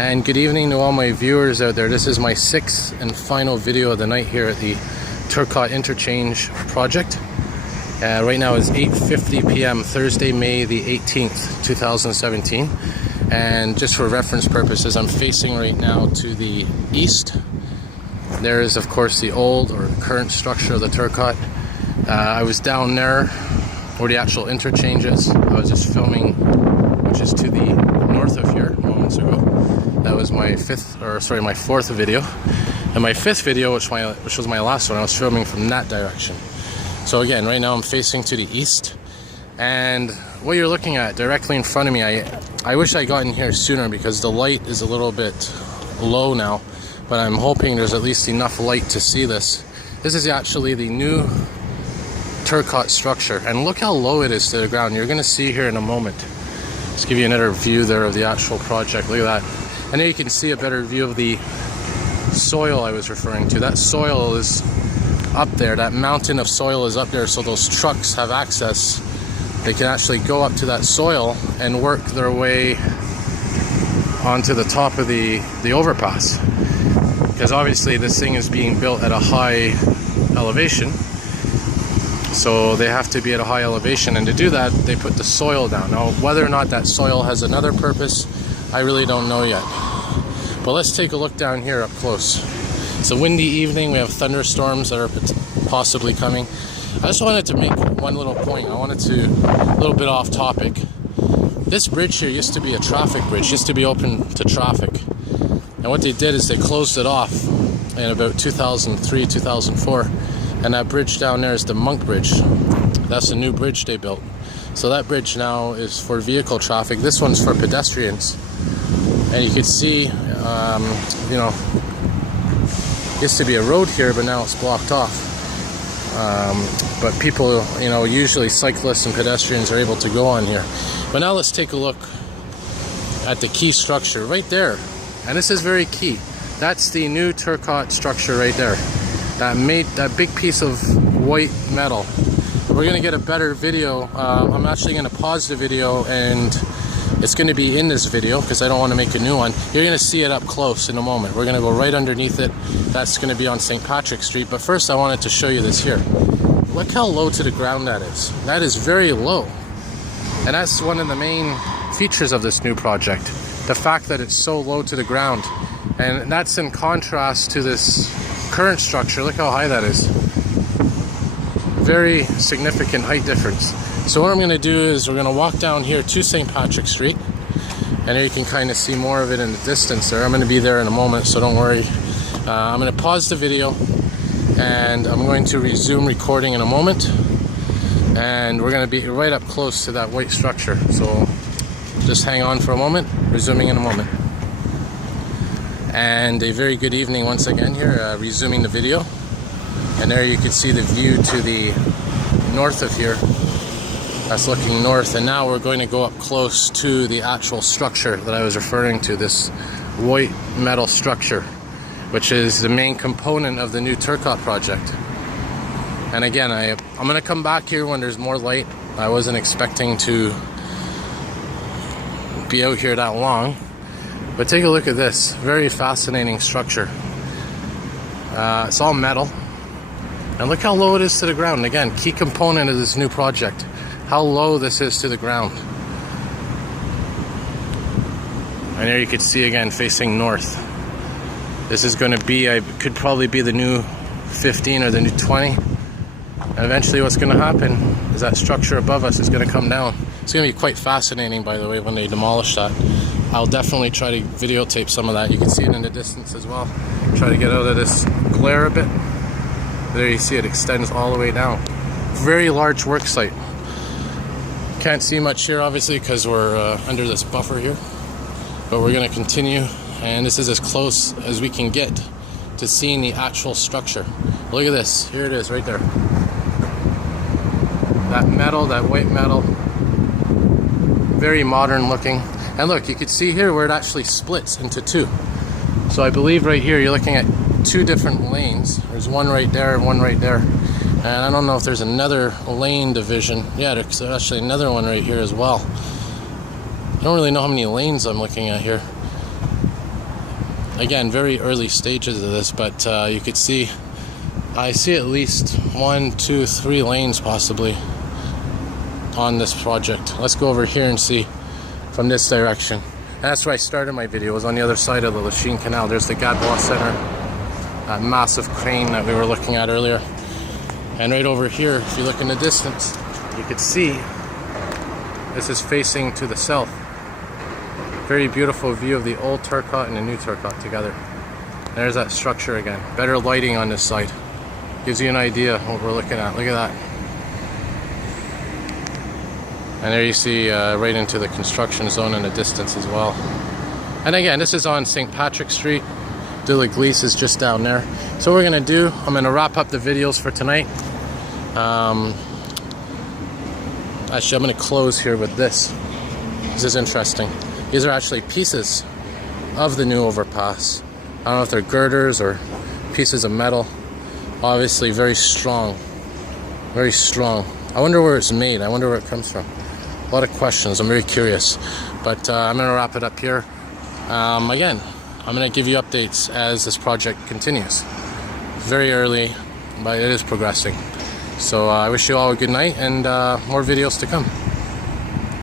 And good evening to all my viewers out there. This is my sixth and final video of the night here at the Turcot interchange project. Right now it's 8:50 p.m. Thursday, May the 18th, 2017. And just for reference purposes, I'm facing right now to the east. There is, of course, the old or current structure of the Turcot. I was down there where the actual interchange is. I was just filming, which is to the north of here moments ago. That was my fourth video. And my fifth video, which was my last one, I was filming from that direction. So again, right now I'm facing to the east. And what you're looking at directly in front of me, I wish I got in here sooner because the light is a little bit low now. But I'm hoping there's at least enough light to see this. This is actually the new Turcot structure. And look how low it is to the ground. You're going to see here in a moment. Let's give you another view there of the actual project. Look at that. And then you can see a better view of the soil I was referring to. That soil is up there. That mountain of soil is up there, so those trucks have access. They can actually go up to that soil and work their way onto the top of the overpass. Because obviously this thing is being built at a high elevation. So they have to be at a high elevation, and to do that they put the soil down. Now whether or not that soil has another purpose, I really don't know yet. But let's take a look down here up close. It's a windy evening, we have thunderstorms that are possibly coming. I just wanted to make one little point. A little bit off topic. This bridge here used to be a traffic bridge, used to be open to traffic. And what they did is they closed it off in about 2003, 2004. And that bridge down there is the Monk Bridge. That's a new bridge they built. So that bridge now is for vehicle traffic. This one's for pedestrians. And you can see, used to be a road here, but now it's blocked off. But people, usually cyclists and pedestrians are able to go on here. But now let's take a look at the key structure right there. And this is very key. That's the new Turcot structure right there. That big piece of white metal. We're gonna get a better video. I'm actually gonna pause the video, and it's gonna be in this video because I don't want to make a new one. You're gonna see it up close in a moment. We're gonna go right underneath it. That's gonna be on St. Patrick Street. But first I wanted to show you this here. Look how low to the ground that is. That is very low. And that's one of the main features of this new project. The fact that it's so low to the ground. And that's in contrast to this current structure. Look how high that is. Very significant height difference. So what I'm going to do is we're going to walk down here to St. Patrick Street. And there you can kind of see more of it in the distance there. I'm going to be there in a moment, so don't worry. I'm going to pause the video. And I'm going to resume recording in a moment. And we're going to be right up close to that white structure. So just hang on for a moment. Resuming in a moment. And a very good evening once again here, resuming the video. And there you can see the view to the north of here. That's looking north. And now we're going to go up close to the actual structure that I was referring to, this white metal structure, which is the main component of the new Turcot project. And again, I'm going to come back here when there's more light. I wasn't expecting to be out here that long. But take a look at this. Very fascinating structure. It's all metal. And look how low it is to the ground. Again, key component of this new project. How low this is to the ground. And there you can see again facing north. This is going to be, could probably be the new 15 or the new 20. And eventually what's going to happen is that structure above us is going to come down. It's going to be quite fascinating, by the way, when they demolish that. I'll definitely try to videotape some of that. You can see it in the distance as well. Try to get out of this glare a bit. There you see it extends all the way down. Very large work site. Can't see much here obviously because we're under this buffer here. But we're going to continue, and this is as close as we can get to seeing the actual structure. Look at this. Here it is right there. That metal, that white metal. Very modern looking. And look, you can see here where it actually splits into two. So I believe right here you're looking at two different lanes. There's one right there and one right there. And I don't know if there's another lane division. Yeah, there's actually another one right here as well. I don't really know how many lanes I'm looking at here. again, very early stages of this, but you could see, I see at least 1, 2, 3 lanes possibly on this project. Let's go over here and see from this direction. And that's where I started my video, was on the other side of the Lachine Canal. There's the Gadbois Center, that massive crane that we were looking at earlier. And right over here, if you look in the distance, you could see this is facing to the south. Very beautiful view of the old Turcot and the new Turcot together. And there's that structure again. Better lighting on this side. Gives you an idea of what we're looking at. Look at that. And there you see right into the construction zone in the distance as well. And again, this is on St. Patrick Street. De l'Église is just down there. So what we're going to do, I'm going to wrap up the videos for tonight. Actually, I'm going to close here with this. This is interesting. These are actually pieces of the new overpass. I don't know if they're girders or pieces of metal. Obviously very strong. Very strong. I wonder where it's made. I wonder where it comes from. A lot of questions. I'm very curious. But I'm going to wrap it up here. Again, I'm going to give you updates as this project continues. Very early, but it is progressing. So I wish you all a good night and more videos to come.